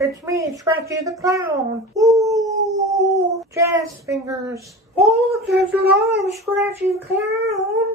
It's me, Scratchy the Clown. Ooh, jazz fingers. Oh, there's a lot of Scratchy the Clown.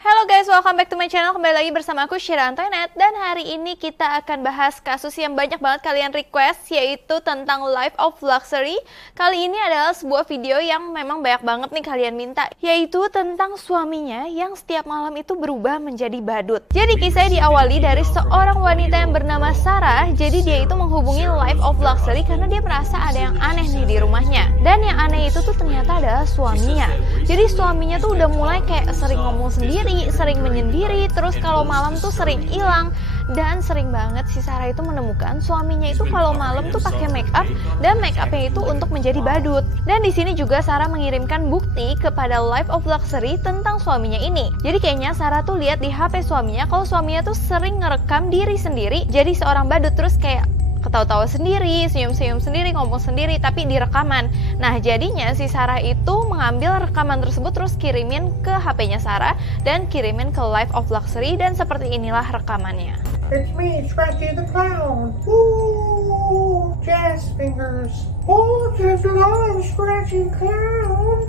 Halo guys, welcome back to my channel. Kembali lagi bersama aku Syira Antoinette. Dan hari ini kita akan bahas kasus yang banyak banget kalian request, yaitu tentang Life of Luxury. Kali ini adalah sebuah video yang memang banyak banget nih kalian minta, yaitu tentang suaminya yang setiap malam itu berubah menjadi badut. Jadi kisahnya diawali dari seorang wanita yang bernama Sarah. Jadi dia itu menghubungi Life of Luxury karena dia merasa ada yang aneh nih di rumahnya. Dan yang aneh itu tuh ternyata adalah suaminya. Jadi suaminya tuh udah mulai kayak sering ngomong sendiri, sering menyendiri, terus kalau malam tuh sering hilang. Dan sering banget si Sarah itu menemukan suaminya itu kalau malam tuh pakai make up, dan make upnya itu untuk menjadi badut. Dan di sini juga Sarah mengirimkan bukti kepada Life of Luxury tentang suaminya ini. Jadi kayaknya Sarah tuh lihat di HP suaminya kalau suaminya tuh sering ngerekam diri sendiri jadi seorang badut, terus kayak ketawa-tawa sendiri, senyum-senyum sendiri, ngomong sendiri, tapi di rekaman. Nah, jadinya si Sarah itu mengambil rekaman tersebut terus kirimin ke HP-nya Sarah dan kirimin ke Life of Luxury, dan seperti inilah rekamannya. It's me, Scratchy the Clown. Ooh, jazz fingers. Oh, there's a lot of Scratchy the Clown.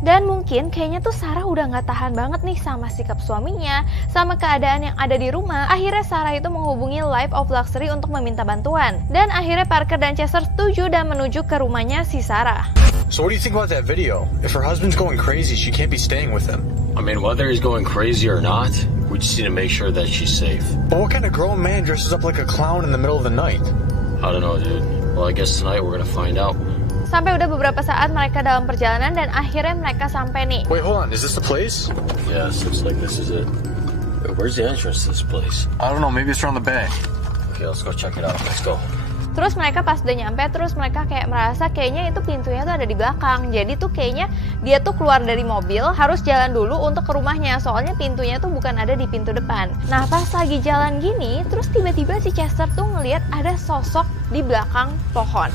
Dan mungkin kayaknya tuh Sarah udah gak tahan banget nih sama sikap suaminya, sama keadaan yang ada di rumah. Akhirnya Sarah itu menghubungi Life of Luxury untuk meminta bantuan. Dan akhirnya Parker dan Chester setuju dan menuju ke rumahnya si Sarah. So what do you think about that video? If her husband's going crazy, she can't be staying with him. I mean, whether he's going crazy or not, we just need to make sure that she's safe. But what kind of grown man dresses up like a clown in the middle of the night? I don't know, dude. Well, I guess tonight we're gonna find out. Sampai udah beberapa saat mereka dalam perjalanan dan akhirnya mereka sampai nih. Wait, hold on. Is this the place? Yes, looks like this is it. Wait, where's the entrance to this place? I don't know. Maybe it's around the back. Okay, let's go check it out. Let's go. Terus mereka pas udah nyampe, terus mereka kayak merasa kayaknya itu pintunya tuh ada di belakang. Jadi tuh kayaknya dia tuh keluar dari mobil, harus jalan dulu untuk ke rumahnya. Soalnya pintunya tuh bukan ada di pintu depan. Nah, pas lagi jalan gini, terus tiba-tiba si Chester tuh ngelihat ada sosok di belakang pohon.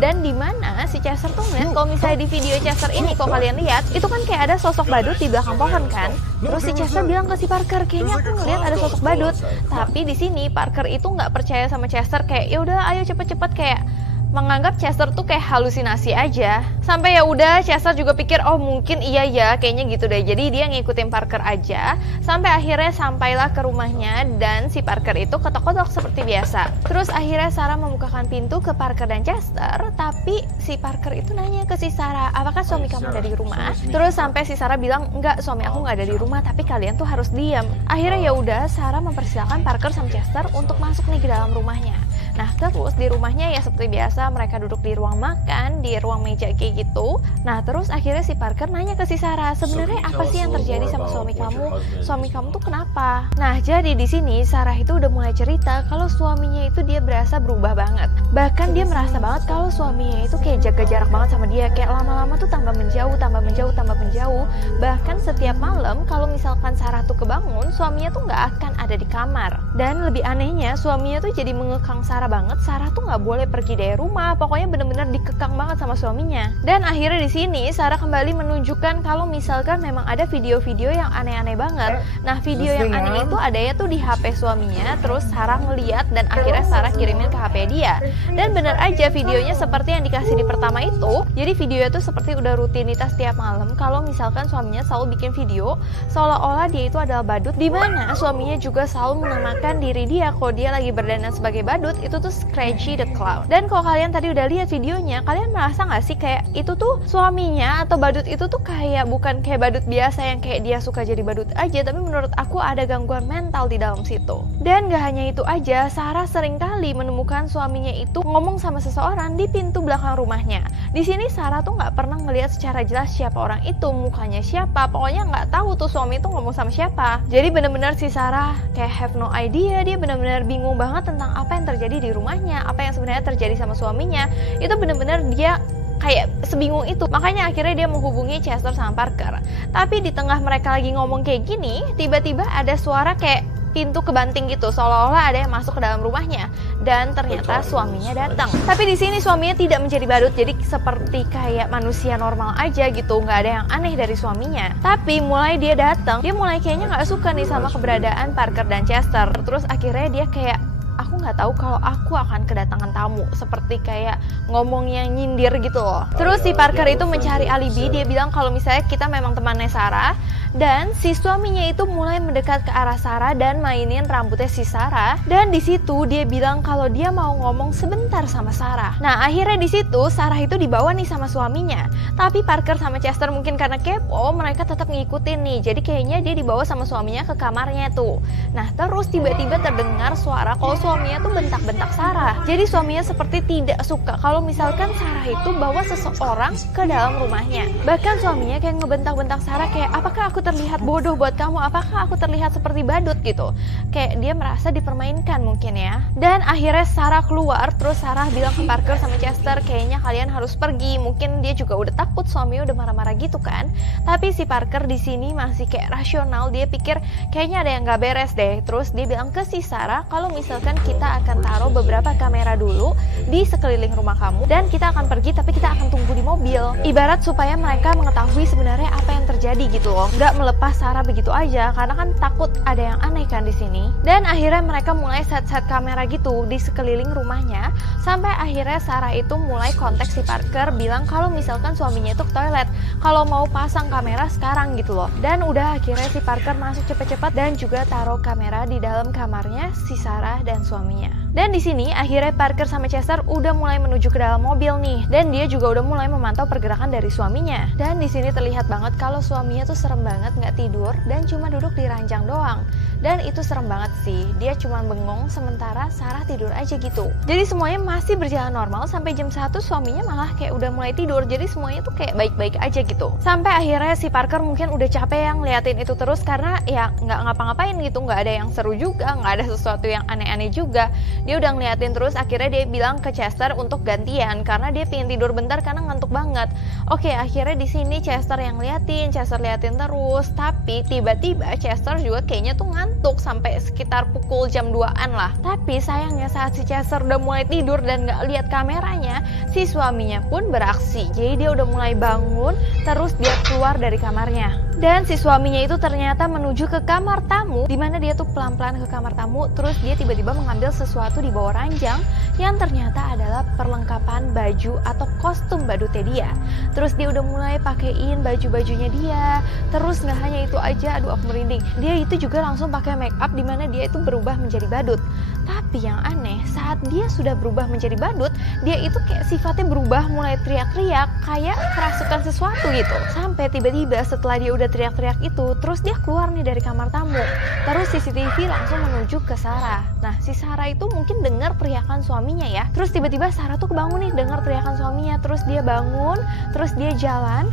Dan di mana si Chester tuh ngeliat, kalau misalnya di video Chester ini kalau kalian lihat, itu kan kayak ada sosok badut di belakang pohon kan. Terus si Chester bilang ke si Parker, kayaknya aku ngeliat ada sosok badut. Tapi di sini Parker itu nggak percaya sama Chester, kayak ya udah ayo cepet-cepet, kayak menganggap Chester tuh kayak halusinasi aja. Sampai ya udah Chester juga pikir oh mungkin iya ya kayaknya gitu deh. Jadi dia ngikutin Parker aja sampai akhirnya sampailah ke rumahnya, dan si Parker itu ketok-ketok seperti biasa. Terus akhirnya Sarah membukakan pintu ke Parker dan Chester, tapi si Parker itu nanya ke si Sarah, apakah suami kamu ada di rumah? Terus sampai si Sarah bilang enggak, suami aku nggak ada di rumah, tapi kalian tuh harus diam. Akhirnya ya udah Sarah mempersilahkan Parker sama Chester untuk masuk nih ke dalam rumahnya. Nah, terus di rumahnya ya seperti biasa mereka duduk di ruang makan, di ruang meja kayak gitu. Nah, terus akhirnya si Parker nanya ke si Sarah, sebenarnya apa sih yang terjadi sama suami kamu? Suami kamu tuh kenapa? Nah, jadi di sini Sarah itu udah mulai cerita kalau suaminya itu dia berasa berubah banget. Bahkan dia merasa banget kalau suaminya itu kayak jaga jarak banget sama dia, kayak lama-lama tuh tambah menjauh, tambah menjauh, tambah menjauh. Bahkan setiap malam kalau misalkan Sarah tuh kebangun, suaminya tuh nggak akan ada di kamar. Dan lebih anehnya, suaminya tuh jadi mengekang Sarah banget. Sarah tuh nggak boleh pergi dari rumah, pokoknya bener-bener dikekang banget sama suaminya. Dan akhirnya di sini Sarah kembali menunjukkan kalau misalkan memang ada video-video yang aneh-aneh banget. Nah, video yang aneh itu adanya tuh di HP suaminya. Terus Sarah ngeliat dan akhirnya Sarah kirimin ke HP dia. Dan bener aja videonya seperti yang dikasih di pertama itu. Jadi videonya tuh seperti udah rutinitas tiap malam kalau misalkan suaminya selalu bikin video seolah-olah dia itu adalah badut, dimana suaminya juga selalu menamakan diri dia kalau dia lagi berdandan sebagai badut itu tuh Scratchy the Clown. Dan kalau kalian tadi udah lihat videonya, kalian merasa nggak sih kayak itu tuh suaminya atau badut itu tuh kayak bukan kayak badut biasa yang kayak dia suka jadi badut aja, tapi menurut aku ada gangguan mental di dalam situ. Dan gak hanya itu aja, Sarah sering kali menemukan suaminya itu ngomong sama seseorang di pintu belakang rumahnya. Di sini Sarah tuh nggak pernah ngelihat secara jelas siapa orang itu, mukanya siapa, pokoknya nggak tahu tuh suami itu ngomong sama siapa. Jadi bener-bener si Sarah kayak have no idea, dia bener-bener bingung banget tentang apa yang terjadi di rumahnya, apa yang sebenarnya terjadi sama suaminya. Itu bener-bener dia kayak sebingung itu. Makanya akhirnya dia menghubungi Chester sama Parker. Tapi di tengah mereka lagi ngomong kayak gini, tiba-tiba ada suara kayak pintu kebanting gitu, seolah-olah ada yang masuk ke dalam rumahnya. Dan ternyata suaminya datang. Tapi di sini suaminya tidak menjadi badut, jadi seperti kayak manusia normal aja gitu, nggak ada yang aneh dari suaminya. Tapi mulai dia datang, dia mulai kayaknya nggak suka nih sama keberadaan Parker dan Chester. Terus akhirnya dia kayak, aku nggak tahu kalau aku akan kedatangan tamu, seperti kayak ngomong yang nyindir gitu loh. Terus si Parker itu mencari alibi, dia bilang kalau misalnya kita memang temannya Sarah, dan si suaminya itu mulai mendekat ke arah Sarah dan mainin rambutnya si Sarah. Dan di situ dia bilang kalau dia mau ngomong sebentar sama Sarah. Nah akhirnya di situ Sarah itu dibawa nih sama suaminya. Tapi Parker sama Chester mungkin karena kepo, mereka tetap ngikutin nih. Jadi kayaknya dia dibawa sama suaminya ke kamarnya tuh. Nah terus tiba-tiba terdengar suara kalau suaminya tuh bentak-bentak Sarah. Jadi suaminya seperti tidak suka kalau misalkan Sarah itu bawa seseorang ke dalam rumahnya. Bahkan suaminya kayak ngebentak-bentak Sarah kayak, apakah aku terlihat bodoh buat kamu? Apakah aku terlihat seperti badut gitu? Kayak dia merasa dipermainkan mungkin ya. Dan akhirnya Sarah keluar, terus Sarah bilang ke Parker sama Chester, kayaknya kalian harus pergi. Mungkin dia juga udah takut suaminya udah marah-marah gitu kan. Tapi si Parker di sini masih kayak rasional, dia pikir kayaknya ada yang gak beres deh. Terus dia bilang ke si Sarah kalau misalkan kita akan taruh beberapa kamera dulu di sekeliling rumah kamu dan kita akan pergi, tapi kita akan tunggu di mobil. Ibarat supaya mereka mengetahui sebenarnya apa yang terjadi gitu loh. Nggak melepas Sarah begitu aja karena kan takut ada yang aneh kan di sini. Dan akhirnya mereka mulai set-set kamera gitu di sekeliling rumahnya sampai akhirnya Sarah itu mulai kontak si Parker bilang kalau misalkan suaminya itu ke toilet, kalau mau pasang kamera sekarang gitu loh. Dan udah akhirnya si Parker masuk cepet-cepet dan juga taruh kamera di dalam kamarnya si Sarah dan suaminya. Dan di sini akhirnya Parker sama Chester udah mulai menuju ke dalam mobil nih, dan dia juga udah mulai memantau pergerakan dari suaminya. Dan di sini terlihat banget kalau suaminya tuh serem banget, nggak tidur dan cuma duduk di ranjang doang. Dan itu serem banget sih, dia cuma bengong sementara Sarah tidur aja gitu. Jadi semuanya masih berjalan normal sampai jam 1 suaminya malah kayak udah mulai tidur. Jadi semuanya tuh kayak baik-baik aja gitu. Sampai akhirnya si Parker mungkin udah capek yang ngeliatin itu terus karena ya nggak ngapa-ngapain gitu, nggak ada yang seru juga, nggak ada sesuatu yang aneh-aneh juga. Dia udah ngeliatin terus, akhirnya dia bilang ke Chester untuk gantian karena dia pengen tidur bentar karena ngantuk banget. Oke, akhirnya di sini Chester yang liatin, Chester liatin terus, tapi tiba-tiba Chester juga kayaknya tuh ngantuk sampai sekitar pukul jam 2-an lah. Tapi sayangnya saat si Chester udah mulai tidur dan nggak lihat kameranya, si suaminya pun beraksi. Jadi dia udah mulai bangun, terus dia keluar dari kamarnya. Dan si suaminya itu ternyata menuju ke kamar tamu, dimana dia tuh pelan-pelan ke kamar tamu, terus dia tiba-tiba mengambil sesuatu di bawah ranjang yang ternyata adalah perlengkapan baju atau kostum badutnya dia. Terus dia udah mulai pakein baju-bajunya dia. Terus nggak hanya itu aja, aduh aku merinding, dia itu juga langsung pakai make up dimana dia itu berubah menjadi badut. Tapi yang aneh, saat dia sudah berubah menjadi badut, dia itu kayak sifatnya berubah, mulai teriak-teriak kayak kerasukan sesuatu gitu. Sampai tiba-tiba setelah dia udah teriak-teriak itu, terus dia keluar nih dari kamar tamu. Terus CCTV langsung menuju ke Sarah. Nah si Sarah itu mungkin dengar teriakan suaminya ya. Terus tiba-tiba Sarah tuh kebangun nih dengar teriakan suaminya. Terus dia bangun, terus dia jalan.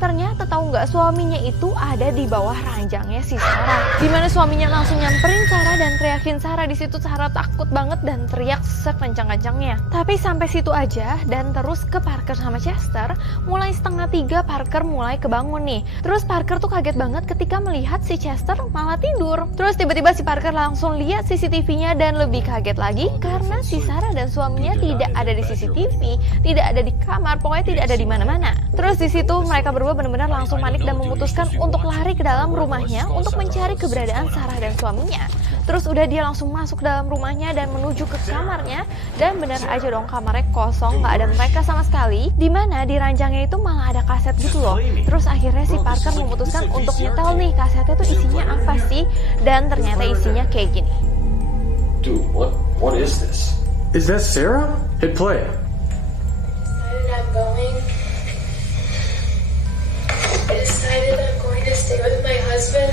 Ternyata tahu nggak, suaminya itu ada di bawah ranjangnya si Sarah. Dimana suaminya langsung nyamperin Sarah dan teriakin Sarah. Di situ Sarah takut banget dan teriak sekencang-kencangnya. Tapi sampai situ aja, dan terus ke Parker sama Chester. Mulai 2:30 Parker mulai kebangun nih. Terus Parker tuh kaget banget ketika melihat si Chester malah tidur. Terus tiba-tiba si Parker langsung lihat CCTV-nya dan lebih kaget lagi karena si Sarah dan suaminya tidak ada di CCTV, tidak ada di kamar, pokoknya tidak ada di mana-mana. Terus di situ mereka berdua benar-benar langsung panik dan memutuskan untuk lari ke dalam rumahnya untuk mencari keberadaan Sarah dan suaminya. Terus udah dia langsung masuk dalam rumahnya dan menuju ke kamarnya, dan benar aja dong kamarnya kosong, nggak ada mereka sama sekali. Dimana di ranjangnya itu malah ada kaset gitu loh. Terus akhirnya si Parker memutuskan untuk nyetel nih kasetnya tuh isinya apa sih, dan ternyata isinya kayak gini. Dude, what is this? Is that Sarah? Hit play. I'm going. I decided I'm going to stay with my husband.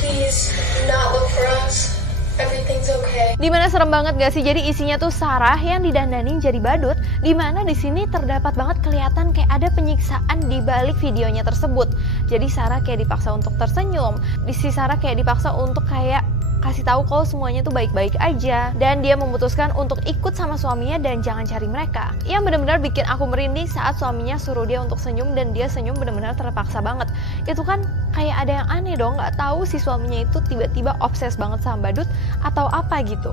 Please do not look for us. Everything's okay. Dimana serem banget gak sih? Jadi isinya tuh Sarah yang didandanin jadi badut. Dimana di sini terdapat banget kelihatan kayak ada penyiksaan di balik videonya tersebut. Jadi Sarah kayak dipaksa untuk tersenyum. Sarah kayak dipaksa untuk kayak kasih tahu kalau semuanya tuh baik-baik aja, dan dia memutuskan untuk ikut sama suaminya dan jangan cari mereka. Yang benar-benar bikin aku merinding saat suaminya suruh dia untuk senyum, dan dia senyum benar-benar terpaksa banget. Itu kan kayak ada yang aneh dong, nggak tahu si suaminya itu tiba-tiba obses banget sama badut atau apa gitu.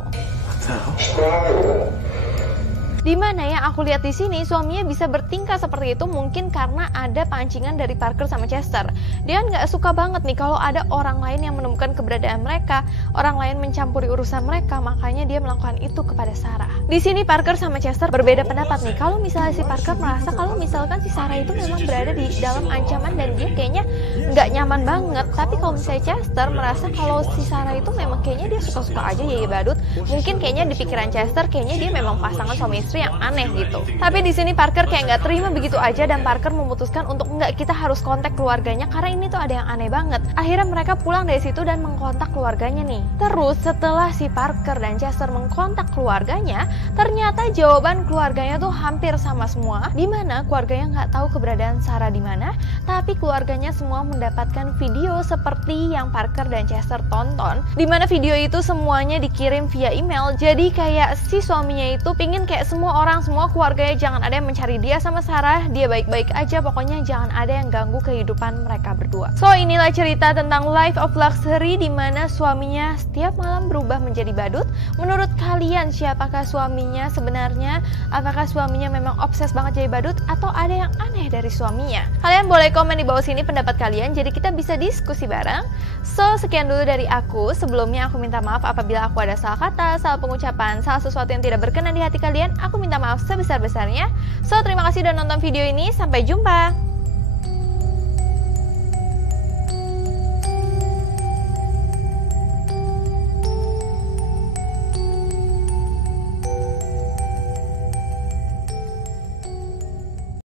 Dimana yang aku lihat di sini suaminya bisa bertingkah seperti itu mungkin karena ada pancingan dari Parker sama Chester. Dia nggak suka banget nih kalau ada orang lain yang menemukan keberadaan mereka, orang lain mencampuri urusan mereka, makanya dia melakukan itu kepada Sarah. Di sini Parker sama Chester berbeda pendapat nih. Kalau misalnya si Parker merasa kalau misalkan si Sarah itu memang berada di dalam ancaman dan dia kayaknya nggak nyaman banget, tapi kalau misalnya Chester merasa kalau si Sarah itu memang kayaknya dia suka-suka aja ya badut. Mungkin kayaknya di pikiran Chester kayaknya dia memang pasangan suami istri yang aneh gitu. Tapi di sini Parker kayak nggak terima begitu aja, dan Parker memutuskan untuk nggak, kita harus kontak keluarganya karena ini tuh ada yang aneh banget. Akhirnya mereka pulang dari situ dan mengkontak keluarganya nih. Terus setelah si Parker dan Chester mengkontak keluarganya, ternyata jawaban keluarganya tuh hampir sama semua. Dimana keluarganya nggak tahu keberadaan Sarah di mana, tapi keluarganya semua mendapatkan video seperti yang Parker dan Chester tonton. Dimana video itu semuanya dikirim via email. Jadi kayak si suaminya itu pingin kayak semua keluarganya jangan ada yang mencari dia sama Sarah, dia baik-baik aja, pokoknya jangan ada yang ganggu kehidupan mereka berdua. So inilah cerita tentang Life of Luxury, dimana suaminya setiap malam berubah menjadi badut. Menurut kalian siapakah suaminya sebenarnya? Apakah suaminya memang obses banget jadi badut atau ada yang aneh dari suaminya? Kalian boleh komen di bawah sini pendapat kalian, jadi kita bisa diskusi bareng. So sekian dulu dari aku. Sebelumnya aku minta maaf apabila aku ada salah kata, salah pengucapan, salah sesuatu yang tidak berkenan di hati kalian. Aku minta maaf sebesar-besarnya. So, terima kasih udah nonton video ini. Sampai jumpa.